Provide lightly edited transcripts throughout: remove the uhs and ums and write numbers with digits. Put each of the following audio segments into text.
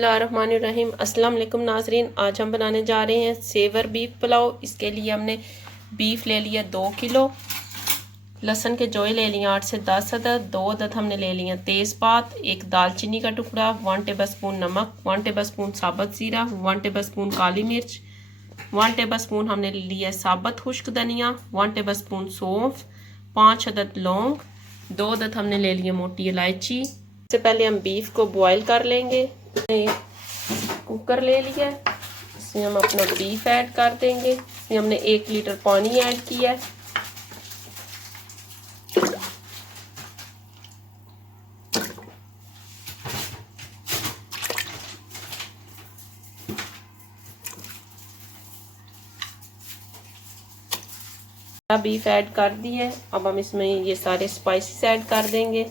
बिस्मिल्लाहिर्रहमानिर्रहीम। अस्सलाम वालेकुम नाजरीन, आज हम बनाने जा रहे हैं सेवर बीफ पुलाव। इसके लिए हमने बीफ ले लिया 2 किलो, लहसुन के जोए ले लिए 8 से 10 अदद, 2 अदद हमने ले लिया तेज़पात, एक दालचीनी का टुकड़ा, 1 टेबलस्पून नमक, 1 टेबलस्पून साबुत ज़ीरा, 1 टेबलस्पून काली मिर्च, 1 टेबलस्पून हमने लिया साबुत खुश्क धनिया, 1 टेबलस्पून सौंफ, 5 अदद लौंग, 2 अदद हमने ले लिए मोटी इलायची। सबसे पहले हम बीफ को बॉईल कर लेंगे। कुकर ले लिया, इसमें हम अपना बीफ ऐड कर देंगे। इसमें हमने 1 लीटर पानी ऐड किया है। बीफ ऐड कर दिए। अब हम इसमें ये सारे स्पाइसेस ऐड कर देंगे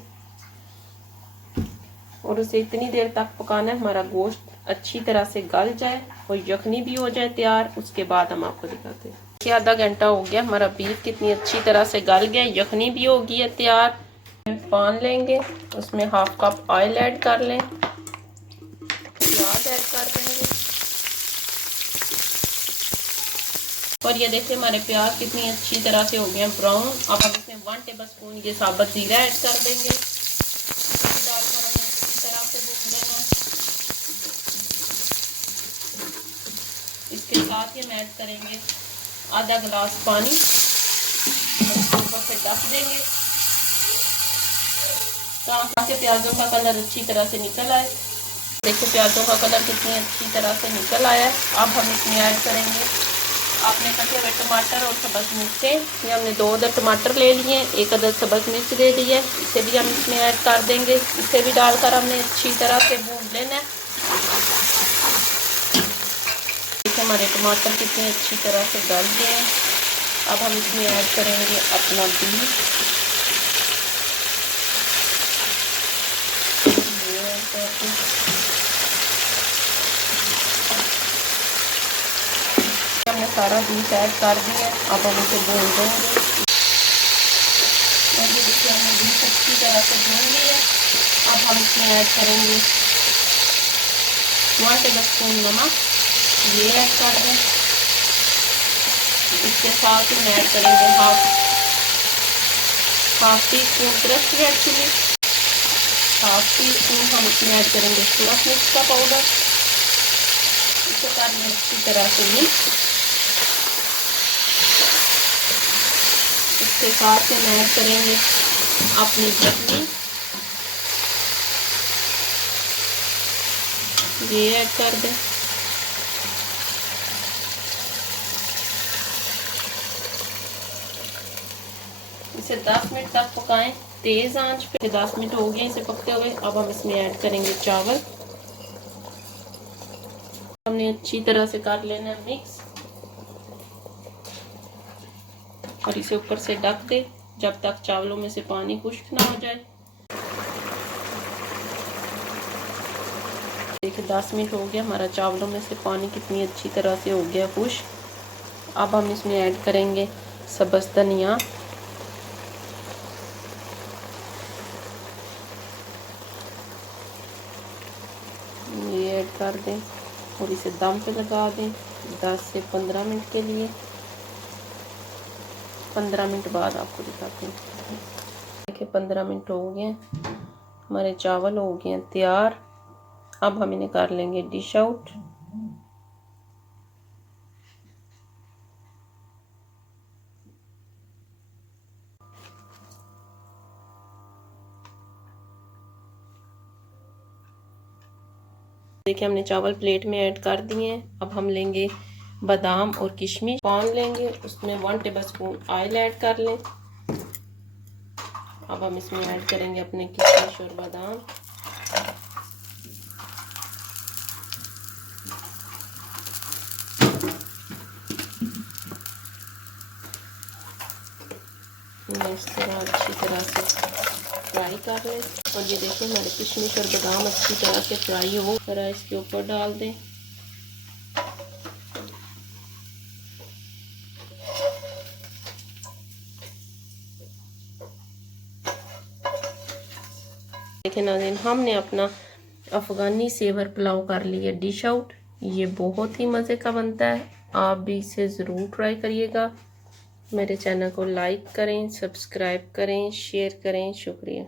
और उसे इतनी देर तक पकाना है हमारा गोश्त अच्छी तरह से गल जाए और यखनी भी हो जाए तैयार। उसके बाद हम आपको दिखाते हैं कि आधा घंटा हो गया, हमारा बीफ कितनी अच्छी तरह से गल गया, यखनी भी हो गई है तैयार। पान लेंगे, उसमें हाफ कप ऑयल ऐड कर लें, प्याज ऐड कर देंगे और ये देखिए हमारे प्याज कितनी अच्छी तरह से हो गए हैं ब्राउन। अब हम इसमें 1 टेबलस्पून ये साबुत जीरा ऐड कर देंगे, डालकर हमें अच्छी तरह से भून लेना। इसके साथ ही हम ऐड करेंगे आधा गिलास पानी, ऊपर से ढक देंगे ताकि प्याजों का कलर अच्छी तरह से निकल आए। देखिए प्याजों का कलर कितनी अच्छी तरह से निकल आया है। अब हम इसमें ऐड करेंगे आपने कटे हुए टमाटर और सब्ज़ मिर्चें। ये हमने 2 अदद टमाटर ले लिए, 1 अदद सब्ज़ मिर्च दे दी है, इसे भी हम इसमें ऐड कर देंगे। इसे भी डालकर हमने अच्छी तरह से भून लेना है। देखिए हमारे टमाटर कितनी अच्छी तरह से गल गए हैं। अब हम इसमें ऐड करेंगे अपना बीफ, हमने सारा बीफ ऐड कर दिया। अब हम इसे भून देंगे और ये देखिए हमने बीफ अच्छी तरह से भून लिया। अब हम इसमें ऐड करेंगे 1 टेबलस्पून नमक, ये ऐड कर दें। इसके साथ ही ऐड करेंगे half teaspoon crushed red chilli, half teaspoon हम इसमें ऐड करेंगे सूरज मिर्च का पाउडर। इसे कर लें अच्छी तरह से मिक्स। इसके साथ हम ऐड करेंगे अपनी चटनी, ये ऐड कर दें। इसे 10 मिनट तक पकाएं तेज आंच पे। 10 मिनट हो गए इसे पकते हुए। अब हम इसमें ऐड करेंगे चावल, हमने अच्छी तरह से कर लेना है मिक्स और इसे ऊपर से ढक दे जब तक चावलों में से पानी खुश्क ना हो जाए। देखिए 10 मिनट हो गया, हमारा चावलों में से पानी कितनी अच्छी तरह से हो गया खुश्क। अब हम इसमें ऐड करेंगे सब्ज़ धनिया, ये ऐड कर दें और इसे दम पे लगा दें 10 से 15 मिनट के लिए। 15 मिनट बाद आपको दिखाते हैं। देखिए 15 मिनट हो गए, हमारे चावल हो गए हैं तैयार। अब हम इन्हें कर लेंगे डिश आउट। देखिए हमने चावल प्लेट में ऐड कर दिए हैं। अब हम लेंगे बादाम और किशमिश, पान लेंगे, उसमें 1 टेबलस्पून ऑयल ऐड कर लें। अब हम इसमें ऐड करेंगे अपने किशमिश और बादाम, इस तरह अच्छी तरह से फ्राई कर लें। और ये देखिए हमारे किशमिश और बादाम अच्छी तरह से फ्राई हो, जरा इसके ऊपर डाल दें। देखिए नाज़रीन, हमने अपना अफ़गानी सेवर पुलाव कर लिए डिश आउट। ये बहुत ही मज़े का बनता है, आप भी इसे ज़रूर ट्राई करिएगा। मेरे चैनल को लाइक करें, सब्सक्राइब करें, शेयर करें। शुक्रिया।